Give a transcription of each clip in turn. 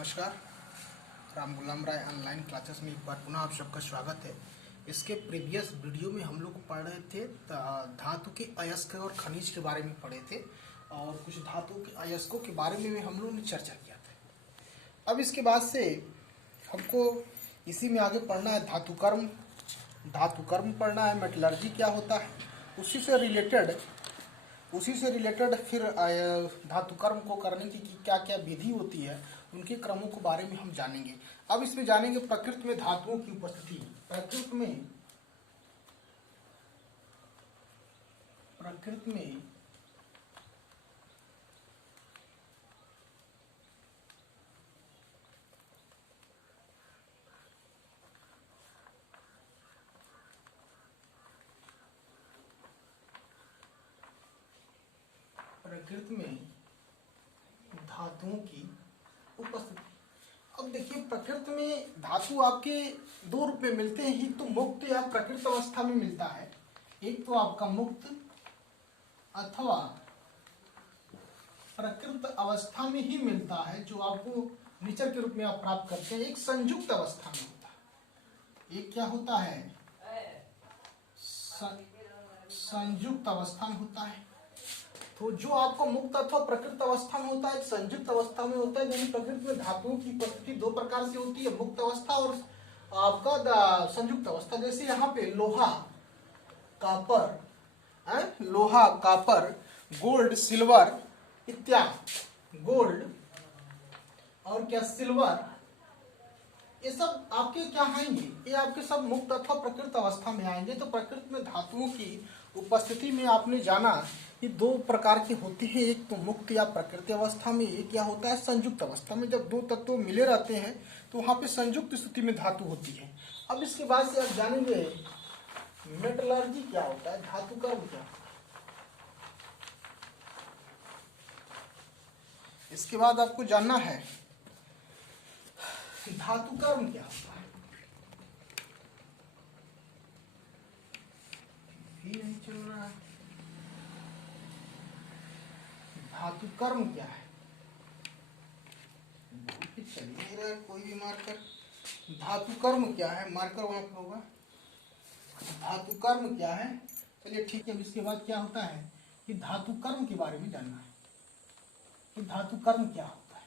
नमस्कार। राम गुलाम राय online classes में एक बार पुनः आप सबका स्वागत है। इसके प्रीवियस वीडियो में हम लोग पढ़ रहे थे धातु के अयस्क और खनिज के बारे में पढ़े थे और कुछ धातु के अयस्कों के बारे में हम लोगों ने चर्चा किया था। अब इसके बाद से हमको इसी में आगे पढ़ना है धातु कर्म पढ़ना है, मेटलर्जी क्या होता है, उसी से रिलेटेड फिर धातु कर्म को करने की क्या क्या विधि होती है, उनके क्रमों के बारे में हम जानेंगे। अब इसमें जानेंगे प्रकृति में धातुओं की उपस्थिति। प्रकृति में धातुओं की उपस्थिति। अब देखिए, प्रकृति में धातु आपके दो रूप में मिलते हैं, ही तो मुक्त या प्रकृत अवस्था में मिलता है। एक तो आपका मुक्त अथवा प्रकृत अवस्था में ही मिलता है, जो आपको नेचर के रूप में आप प्राप्त करते हैं। एक संयुक्त अवस्था में होता है। एक क्या होता है? संयुक्त अवस्था में होता है। तो जो आपको मुक्त अथवा प्रकृत अवस्था में होता है, एक संयुक्त अवस्था में होता है। यानी प्रकृति में धातुओं की उपस्थिति दो प्रकार से होती है, मुक्त अवस्था और आपका संयुक्त अवस्था। जैसे यहाँ पे लोहा कापर, गोल्ड, सिल्वर इत्यादि। गोल्ड और क्या सिल्वर, ये सब आपके क्या आएंगे? ये आपके सब मुक्त अथवा प्रकृत अवस्था में आएंगे। तो प्रकृति में धातुओं की उपस्थिति में आपने जाना ये दो प्रकार की होती है, एक तो मुक्त या प्रकृति अवस्था में, एक क्या होता है संयुक्त अवस्था में। जब दो तत्व मिले रहते हैं तो वहां पे संयुक्त स्थिति में धातु होती है। अब इसके बाद से आप जानेंगे मेटलर्जी क्या होता है, धातु कर्म क्या होता है। इसके बाद आपको जानना है धातु कर्म क्या होता है। भी नहीं चल रहा है। धातु कर्म क्या है? चल नहीं रहा है कोई भी मार्कर। धातु कर्म क्या है? मार्कर वहां पर होगा। धातु कर्म क्या है? चलिए ठीक है। इसके बाद क्या होता है कि धातु कर्म के बारे में जानना है कि धातु कर्म क्या होता है,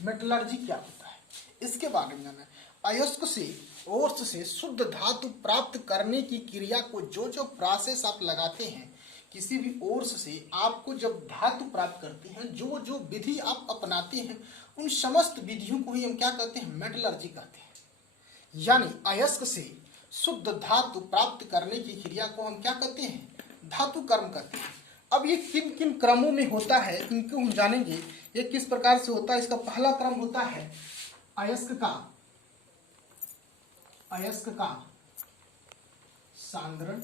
मेटलर्जी क्या होता है, इसके बारे में जानना है। अयस्क से ओर्स से शुद्ध धातु प्राप्त करने की क्रिया को जो प्रोसेस आप लगाते हैं, किसी भी ओर्स से आपको जब धातु प्राप्त करते हैं, जो विधि आप अपनाते हैं, उन समस्त विधियों को ही हम क्या कहते हैं? मेटलर्जी कहते हैं। यानी अयस्क से शुद्ध धातु प्राप्त करने की क्रिया को हम क्या कहते हैं? धातु कर्म कहते हैं। अब ये किन किन क्रमों में होता है, इनको हम जानेंगे। ये किस प्रकार से होता है। इसका पहला क्रम होता है अयस्क का सांद्रण।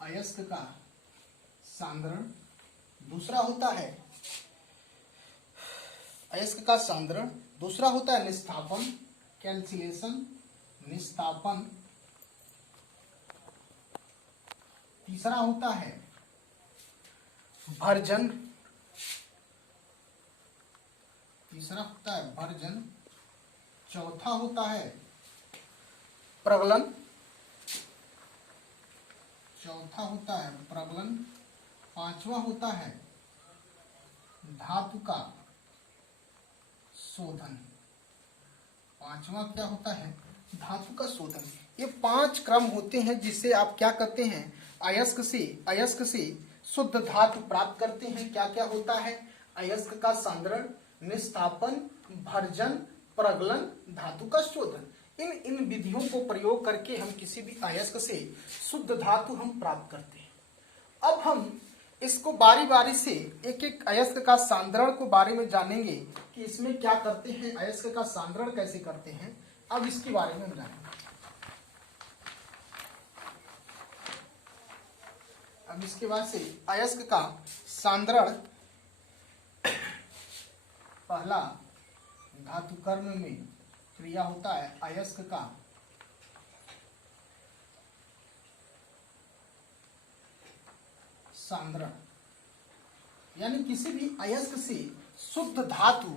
अयस्क का सांद्रण। दूसरा होता है अयस्क का सांद्रण। दूसरा होता है निस्तापन, कैल्सिलेशन, निस्तापन। तीसरा होता है भर्जन। चौथा होता है प्रगलन। पांचवा होता है धातु का शोधन। पांचवा क्या होता है? धातु का शोधन। ये 5 क्रम होते हैं जिसे आप क्या कहते हैं? अयस्क से शुद्ध धातु प्राप्त करते हैं। क्या क्या होता है? अयस्क का सांद्रण, निस्तापन, भर्जन, प्रगलन, धातु का शोधन। इन विधियों को प्रयोग करके हम किसी भी अयस्क से शुद्ध धातु हम प्राप्त करते हैं। अब हम इसको बारी बारी से एक एक अयस्क का सांद्रण को बारे में जानेंगे कि इसमें क्या करते हैं, अयस्क का सांद्रण कैसे करते हैं। अब इसके बारे में हम जानेंगे। अब इसके बाद से अयस्क का सांद्रण, पहला धातु कर्म में क्रिया होता है अयस्क का सांद्रण, यानी किसी भी अयस्क से शुद्ध धातु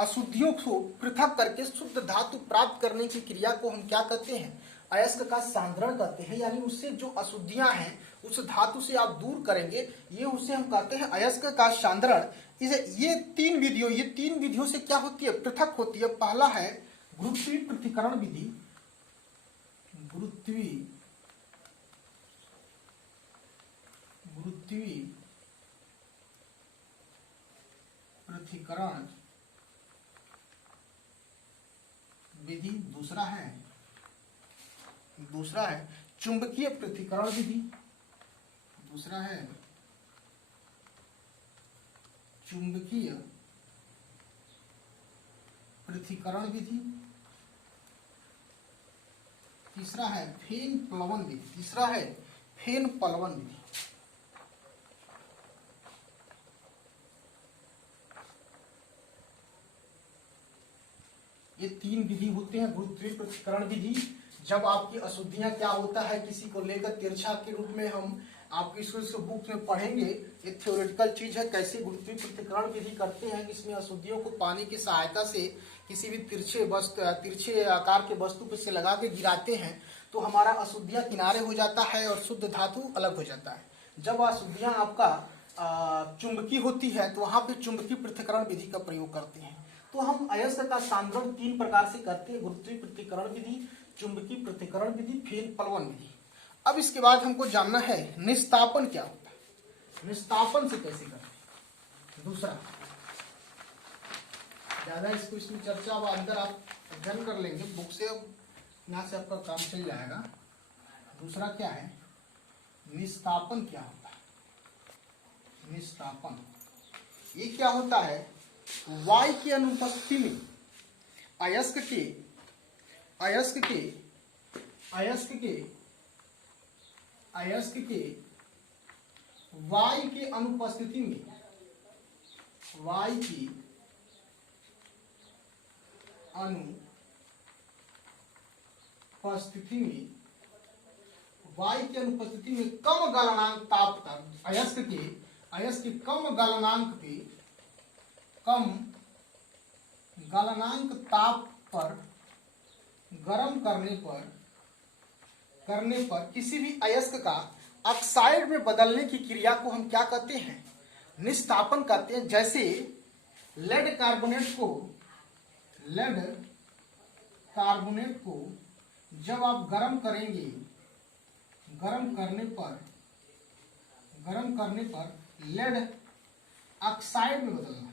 अशुद्धियों को पृथक करके शुद्ध धातु प्राप्त करने की क्रिया को हम क्या कहते हैं, अयस्क का सांद्रण कहते हैं। यानी उससे जो अशुद्धियां हैं उस धातु से आप दूर करेंगे, ये उसे हम कहते हैं अयस्क का सांद्रण। इसे ये तीन विधियों से क्या होती है, पृथक होती है। पहला है गुरुत्वीय पृथक्करण विधि, गुरुत्वीय पृथक्करण विधि। दूसरा है चुंबकीय पृथक्करण विधि। दूसरा है चुंबकीय पृथक्करण विधि। तीसरा है फेन प्लवन विधि। ये तीन विधि होते हैं गुरुत्वीय पृथक्करण विधि। जब आपकी अशुद्धियां क्या होता है किसी को लेकर तिरछा के रूप में हम आपकी बुक में पढ़ेंगे। ये थ्योरेटिकल चीज है, कैसे गुरुत्वीय पृथक्करण विधि करते हैं, इसमें अशुद्धियों को पानी की सहायता से किसी भी तिरछे आकार के वस्तु पर से लगा के गिराते हैं तो हमारा अशुद्धियां किनारे हो जाता है और शुद्ध धातु अलग हो जाता है। जब अशुद्धियां आपका चुंबकीय होती है तो वहां पे चुंबकीय पृथक्करण विधि का प्रयोग करते हैं। तो हम अयस्क का सांद्रण तीन प्रकार से करते हैं, गुरुत्वीय पृथक्करण विधि, चुंबकीय पृथक्करण विधि, फेन प्लवन विधि। अब इसके बाद हमको जानना है निस्तापन क्या होता है, निस्तापन से कैसे करते हैं। दूसरा ज्यादा इसमें चर्चा अब अंदर आप अध्ययन कर लेंगे बुक से, अब यहाँ से आपका काम चल जाएगा। दूसरा क्या है, निस्तापन क्या होता है। निस्तापन ये क्या होता है, वायु की अनुपस्थिति में अयस्क के वायु की अनुपस्थिति में कम गलनांक ताप तक अयस्क के कम गलनांक ताप पर गर्म करने पर किसी भी अयस्क का ऑक्साइड में बदलने की क्रिया को हम क्या कहते हैं, निस्तापन कहते हैं। जैसे लेड कार्बोनेट को जब आप गर्म करने पर लेड ऑक्साइड में बदलना,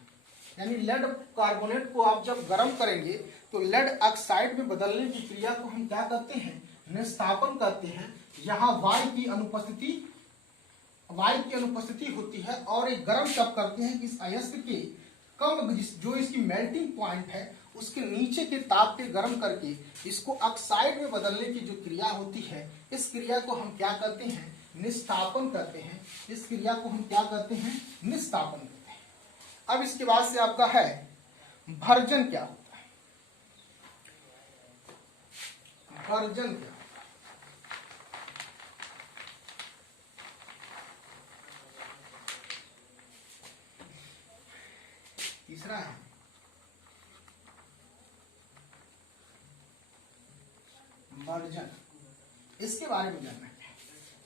यानी लेड कार्बोनेट को आप जब गर्म करेंगे तो लेड ऑक्साइड में बदलने की क्रिया को हम क्या कहते हैं, निस्तापन कहते हैं। यहाँ वायु की अनुपस्थिति होती है और एक गर्म तब करते हैं कि इस अयस्क के कम जो इसकी मेल्टिंग पॉइंट है उसके नीचे के ताप पे गर्म करके इसको ऑक्साइड में बदलने की जो क्रिया होती है, इस क्रिया को हम क्या कहते हैं, निस्तापन कहते हैं। इस क्रिया को हम क्या कहते हैं, निस्तापन कहते हैं। अब इसके बाद से आपका है भर्जन क्या होता है। भर्जन क्या, तीसरा है भर्जन। इसके बारे में जानना है,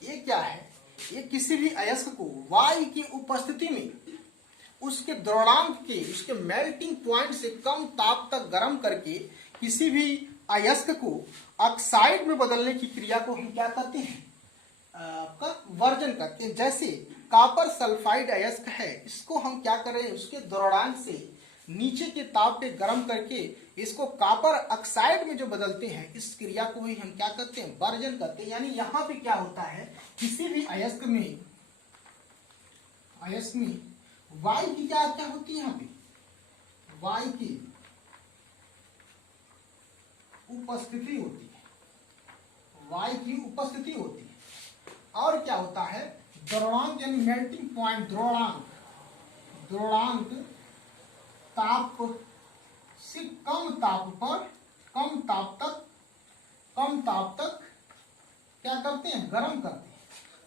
ये क्या है, ये किसी भी अयस्क को वायु की उपस्थिति में उसके द्रवणांक के उसके मेल्टिंग पॉइंट से कम ताप तक गर्म करके किसी भी अयस्क को ऑक्साइड में बदलने की क्रिया को हम क्या कहते हैं, वर्जन करते हैं। जैसे कॉपर सल्फाइड अयस्क है, इसको हम क्या करें, उसके द्रवणांक से नीचे के ताप पे गर्म करके इसको कॉपर ऑक्साइड में जो बदलते हैं, इस क्रिया को ही हम क्या कहते हैं, वर्जन कहते हैं। यानी यहाँ पे क्या होता है, किसी भी अयस्क में वायु की क्या होती है, यहाँ पे वायु की उपस्थिति होती है, वायु की उपस्थिति होती है। और क्या होता है, द्रवणांक यानी मेल्टिंग पॉइंट, द्रवणांक ताप से कम ताप तक क्या करते हैं, गर्म करते हैं।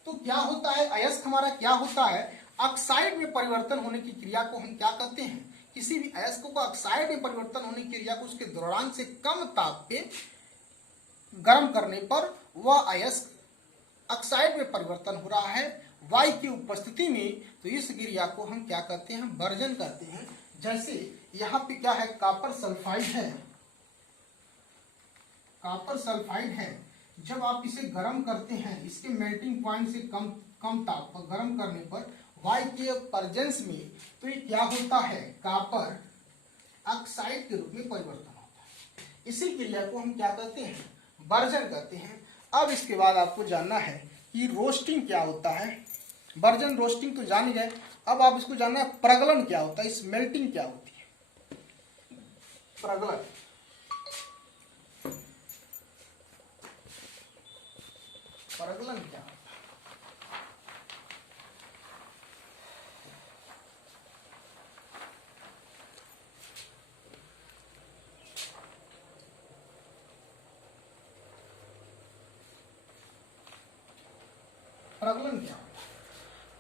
तो क्या होता है, अयस्क हमारा क्या होता है, ऑक्साइड में परिवर्तन होने की क्रिया को हम क्या कहते हैं, किसी भी अयस्क को ऑक्साइड में परिवर्तन होने की क्रिया को उसके द्रव्यांश से कम ताप पे गर्म करने पर वह अयस्क ऑक्साइड में परिवर्तन हो रहा है वायु की उपस्थिति में, तो इस क्रिया को हम क्या कहते हैं, वर्जन कहते हैं। जैसे यहाँ पे क्या है, कॉपर सल्फाइड है, कॉपर सल्फाइड है, जब आप इसे गर्म करते हैं इसके मेल्टिंग पॉइंट से कम ताप पर गर्म करने पर वायु के प्रेजेंस में, तो ये क्या होता है, कॉपर ऑक्साइड के रूप में परिवर्तन होता है। इसी क्रिया को हम क्या कहते हैं, वर्जन कहते हैं। अब इसके बाद आपको जानना है कि रोस्टिंग क्या होता है। वर्जन रोस्टिंग तो जान गए, अब आप इसको जानना है प्रगलन क्या होता है, इस मेल्टिंग क्या होती है, प्रगलन। प्रगलन क्या होता है, प्रगलन क्या होता है।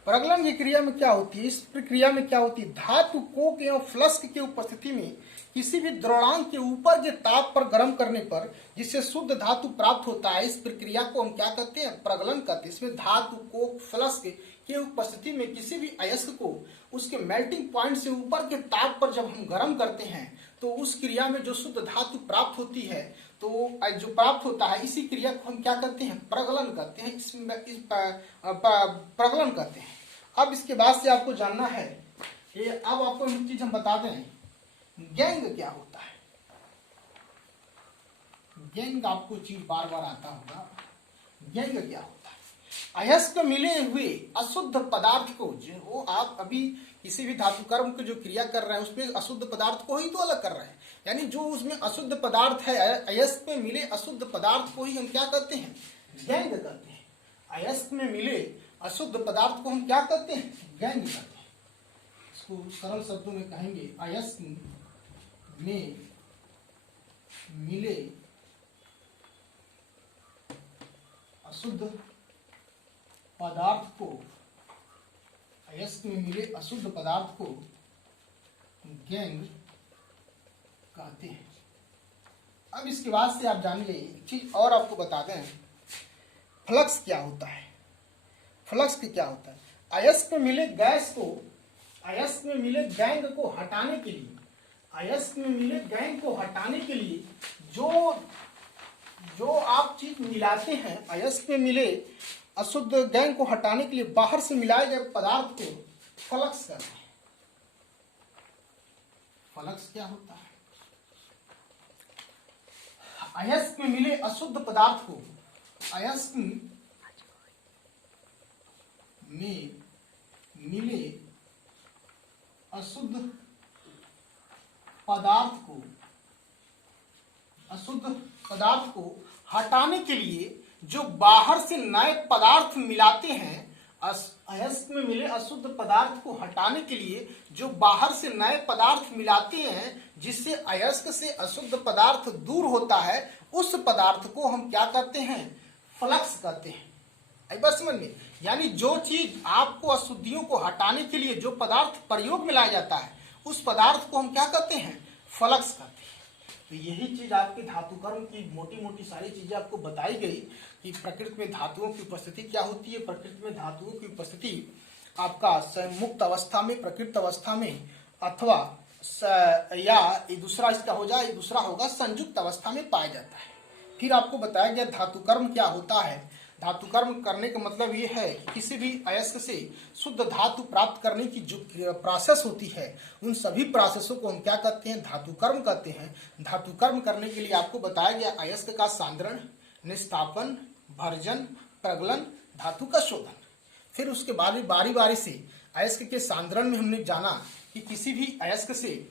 प्रगलन की क्रिया में क्या होती है, इस प्रक्रिया में क्या होती है, धातु कोक एवं फ्लस्क की उपस्थिति में किसी भी द्रव्यांश के ऊपर के ताप पर गर्म करने पर जिससे शुद्ध धातु प्राप्त होता है, इस प्रक्रिया को हम क्या कहते हैं, प्रगलन कहते हैं। इसमें धातु कोक फ्लस्क की उपस्थिति में किसी भी अयस्क को उसके मेल्टिंग पॉइंट से ऊपर के ताप पर जब हम गर्म करते हैं तो उस क्रिया में जो शुद्ध धातु प्राप्त होती है, तो जो प्राप्त होता है, इसी क्रिया को हम क्या करते हैं, प्रगलन कहते हैं। प्रगलन कहते हैं। अब इसके बाद से आपको जानना है, ये अब आपको एक चीज हम बता दें, गैंग क्या होता है। गैंग आपको चीज बार बार आता होगा, गैंग क्या होता है, अयस्क मिले हुए अशुद्ध पदार्थ को, जो आप अभी किसी भी धातु कर्म की जो क्रिया कर रहे हैं उसमें अशुद्ध पदार्थ को ही तो अलग कर रहे हैं, यानी जो उसमें अशुद्ध पदार्थ है, अयस्क में मिले अशुद्ध पदार्थ को ही हम क्या कहते हैं, गैंग कहते हैं। अयस्क में मिले अशुद्ध पदार्थ को हम क्या कहते हैं, गैंग कहते हैं। इसको सरल शब्दों में कहेंगे, अयस्क में मिले अशुद्ध पदार्थ को, अयस्क में मिले अशुद्ध पदार्थ को गैंग कहते हैं। अब इसके बाद से आप जानिए एक चीज और आपको बता दें, फ्लक्स क्या होता है। फ्लक्स क्या होता है, अयस्क में मिले गैस को, अयस्क में मिले गैंग को हटाने के लिए, अयस्क में मिले गैंग को हटाने के लिए जो आप चीज मिलाते हैं, अयस्क में मिले अशुद्ध गैंग को हटाने के लिए बाहर से मिलाए गए पदार्थ को फ्लक्स कहते हैं। फ्लक्स क्या होता है, अयस्क में मिले अशुद्ध पदार्थ को, अयस्क में मिले अशुद्ध पदार्थ को, अशुद्ध पदार्थ को हटाने के लिए जो बाहर से नए पदार्थ मिलाते हैं, अयस्क में मिले अशुद्ध पदार्थ को हटाने के लिए जो बाहर से नए पदार्थ मिलाते हैं, जिससे अयस्क से अशुद्ध पदार्थ दूर होता है, उस पदार्थ को हम क्या कहते हैं, फ्लक्स कहते हैं। बस समझ में, यानी जो चीज आपको अशुद्धियों को हटाने के लिए जो पदार्थ प्रयोग में लाया जाता है, उस पदार्थ को हम क्या कहते हैं, फ्लक्स कहते हैं। तो यही चीज आपके धातु कर्म की मोटी मोटी सारी चीजें आपको बताई गई कि प्रकृति में धातुओं की उपस्थिति क्या होती है। प्रकृति में धातुओं की उपस्थिति आपका मुक्त अवस्था में, प्रकृत अवस्था में, अथवा या दूसरा इसका हो जाए, दूसरा होगा संयुक्त अवस्था में पाया जाता है। फिर आपको बताया गया धातु कर्म क्या होता है। धातु कर्म करने का मतलब ये है कि किसी भी अयस्क से शुद्ध धातु प्राप्त करने की जो प्रोसेस होती है, उन सभी प्रोसेसों को हम क्या कहते हैं, धातु कर्म कहते हैं। धातु कर्म करने के लिए आपको बताया गया अयस्क का सांद्रण, निष्ठापन, भर्जन, प्रगलन, धातु का शोधन। फिर उसके बाद बारी बारी से अयस्क के सांद्रण में हमने जाना कि किसी भी अयस्क से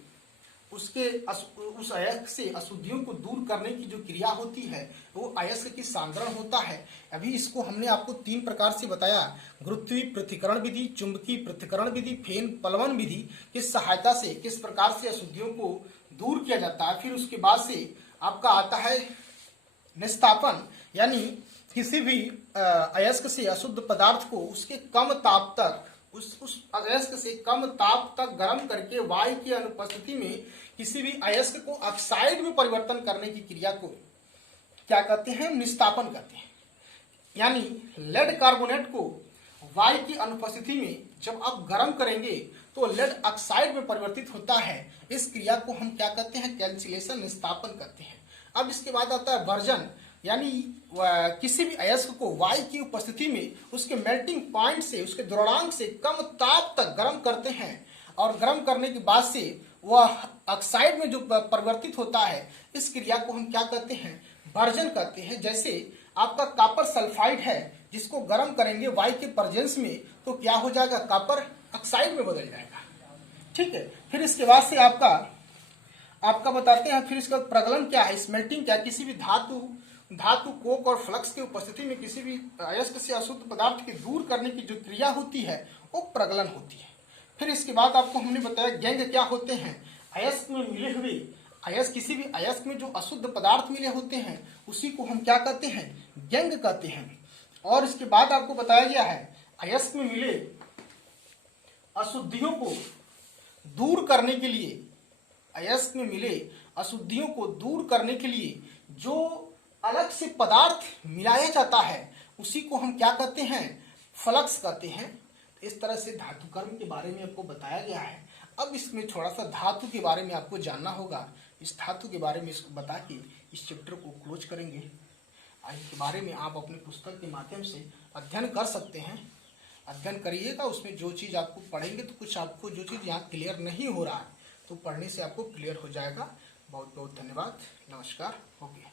उस अयस्क से अशुद्धियों को दूर करने की जो क्रिया होती है वो अयस्क की सांद्रण होता है। अभी इसको हमने आपको 3 प्रकार से बताया, गुरुत्वीय पृथक्करण विधि, चुंबकीय पृथक्करण विधि, फेन पलवन विधि की सहायता से किस प्रकार से अशुद्धियों को दूर किया जाता है। फिर उसके बाद से आपका आता है निस्तापन, यानी किसी भी अयस्क से अशुद्ध पदार्थ को उसके कम ताप तक उस अयस्क से कम ताप तक गर्म करके वायु की अनुपस्थिति में किसी भी अयस्क को ऑक्साइड में परिवर्तन करने की क्रिया को क्या कहते हैं? निस्तापन कहते हैं। यानी लेड कार्बोनेट को वायु की अनुपस्थिति में जब आप गर्म करेंगे तो लेड ऑक्साइड में परिवर्तित होता है। इस क्रिया को हम क्या कहते हैं? कैल्सिलेशन, निस्तापन कहते हैं। अब इसके बाद आता है वर्जन, यानी किसी भी अयस्क को वायु की उपस्थिति में उसके मेल्टिंग पॉइंट से, उसके द्रवणांक से कम ताप तक गर्म करते हैं और गर्म करने के बाद से वह ऑक्साइड में जो परिवर्तित होता है, इस क्रिया को हम क्या कहते हैं? वर्जन कहते हैं। जैसे आपका कॉपर सल्फाइड है, जिसको गर्म करेंगे वायु के प्रेजेंस में तो क्या हो जाएगा? कॉपर ऑक्साइड में बदल जाएगा। ठीक है। फिर इसके बाद से आपका बताते हैं, फिर इसका प्रगलन क्या है? स्मेल्टिंग क्या? किसी भी धातु कोक और फ्लक्स की उपस्थिति में किसी भी अयस्क से अशुद्ध पदार्थ के दूर करने की जो क्रिया होती है वो प्रगलन होती है। फिर इसके बाद आपको हमने बताया गैंग क्या होते हैं? अयस्क में मिले हुए किसी भी अयस्क में जो अशुद्ध पदार्थ मिले होते हैं उसी को हम क्या कहते हैं? गैंग कहते हैं। और इसके बाद आपको बताया गया है अयस्क में मिले अशुद्धियों को दूर करने के लिए, अयस्क में मिले अशुद्धियों को दूर करने के लिए जो अलग से पदार्थ मिलाया जाता है उसी को हम क्या कहते हैं? फ्लक्स कहते हैं। इस तरह से धातु कर्म के बारे में आपको बताया गया है। अब इसमें थोड़ा सा धातु के बारे में आपको जानना होगा। इस धातु के बारे में इसको बता के इस चैप्टर को क्लोज करेंगे। इसके बारे में आप अपने पुस्तक के माध्यम से अध्ययन कर सकते हैं। अध्ययन करिएगा, उसमें जो चीज़ आपको पढ़ेंगे तो कुछ आपको जो चीज़ यहाँ क्लियर नहीं हो रहा है तो पढ़ने से आपको क्लियर हो जाएगा। बहुत बहुत धन्यवाद। नमस्कार। ओके।